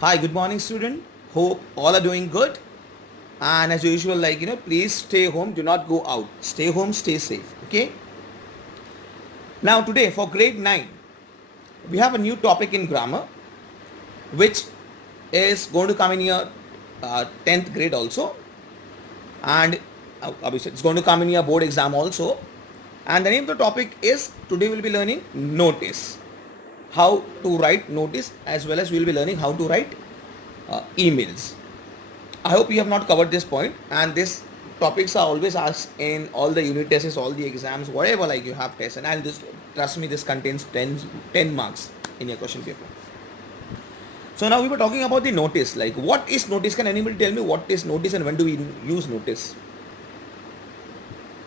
Hi, good morning, student. Hope all are doing good. And as usual, please stay home. Do not go out. Stay home. Stay safe. Okay. Now today for grade 9, we have a new topic in grammar, which is going to come in your 10th grade also, and obviously it's going to come in your board exam also. And the name of the topic is today we'll be learning notice, how to write notice, as well as we'll be learning how to write emails. I hope you have not covered this point, and these topics are always asked in all the unit tests, all the exams, whatever like you have tests, and I'll just trust me, this contains 10 marks in your question paper. So now we were talking about the notice. Like, what is notice? Can anybody tell me what is notice and when do we use notice?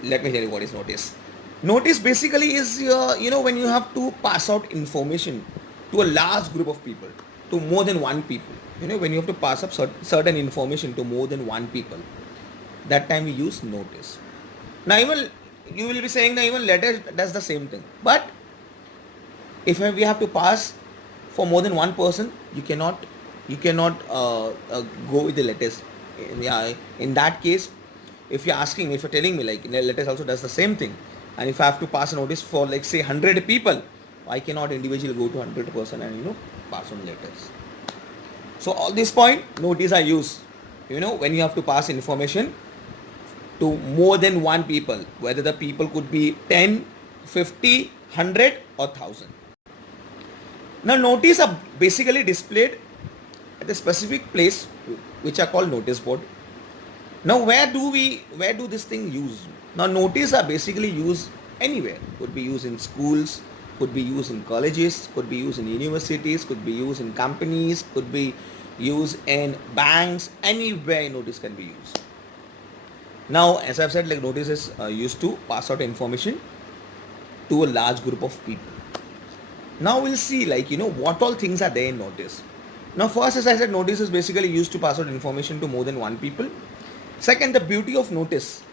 Let me tell you what is notice. Notice basically is when you have to pass out information to a large group of people, to more than one people. When you have to pass up certain information to more than one people, that time we use notice. Now even you will be saying that even letter does the same thing, but if we have to pass for more than one person, you cannot go with the letters. Yeah, in that case, if you're telling me like letters also does the same thing, and if I have to pass a notice for like say 100 people, I cannot individually go to 100% and pass on letters. So all this point, notice are used when you have to pass information to more than one people, whether the people could be 10, 50, 100 or 1000. Now notice are basically displayed at a specific place which are called notice board. Now where do this thing use? Now notice are basically used anywhere. Could be used in schools, could be used in colleges, could be used in universities, could be used in companies, could be used in banks. Anywhere notice can be used. Now as I've said, like notice is used to pass out information to a large group of people. Now we'll see what all things are there in notice. Now first, as I said, notice is basically used to pass out information to more than one people. Second, the beauty of notice.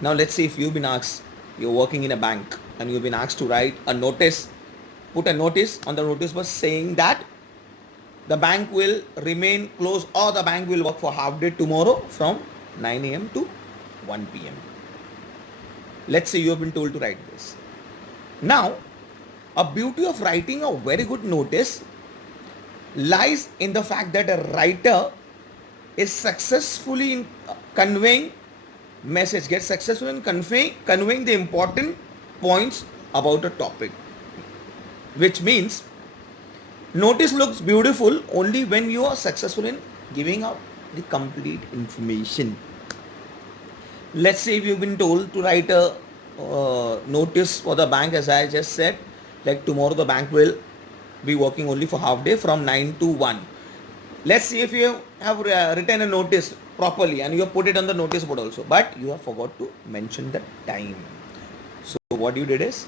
Now let's say if you've been asked, you're working in a bank and you've been asked to write a notice, put a notice on the notice board saying that the bank will remain closed or the bank will work for half day tomorrow from 9 a.m. to 1 p.m. Let's say you have been told to write this. Now, a beauty of writing a very good notice lies in the fact that a writer is successfully in conveying message, gets successful in conveying the important points about a topic, which means notice looks beautiful only when you are successful in giving out the complete information. Let's say if you've been told to write a notice for the bank, as I just said, like tomorrow the bank will be working only for half day from 9 to 1. Let's see if you have written a notice properly and you have put it on the notice board also, but you have forgot to mention the time. So what you did is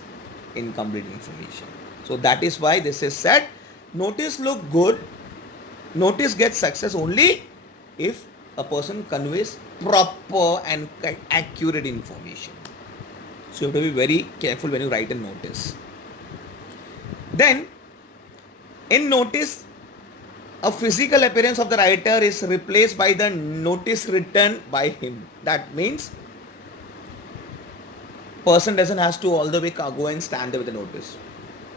incomplete information. So that is why this is said, notice look good, notice gets success only if a person conveys proper and accurate information. So you have to be very careful when you write a notice. Then in notice, a physical appearance of the writer is replaced by the notice written by him. That means person doesn't has to all the way go and stand there with the notice.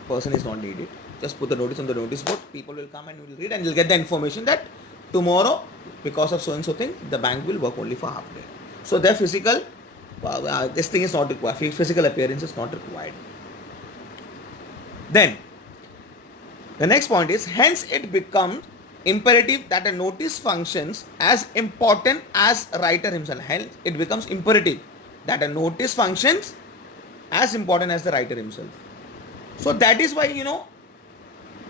Person is not needed. Just put the notice on the notice board. People will come and will read and will get the information that tomorrow, because of so and so thing, the bank will work only for half day. So their physical, this thing is not required. Physical appearance is not required. Then the next point is, hence it becomes imperative that a notice functions as important as writer himself. Hence it becomes imperative that a notice functions as important as the writer himself. So that is why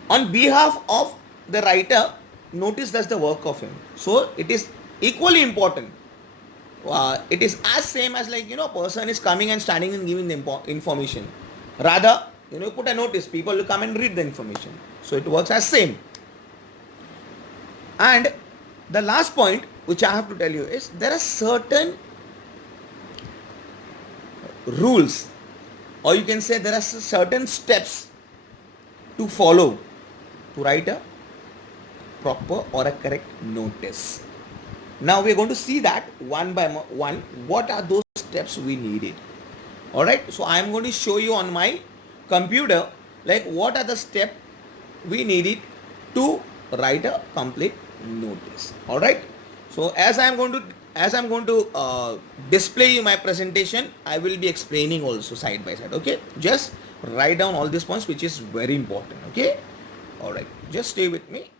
on behalf of the writer, notice does the work of him. So it is equally important. It is as same as person is coming and standing and giving the information. Rather, put a notice, people will come and read the information. So it works as same. And the last point which I have to tell you is, there are certain rules, or you can say there are certain steps to follow to write a proper or a correct notice. Now we are going to see that one by one, what are those steps we needed. Alright, so I am going to show you on my computer like what are the steps we needed to write a complete notice. Alright, so as I'm going to display you my presentation, I will be explaining also side by side. Okay, just write down all these points which is very important. Okay, alright, just stay with me.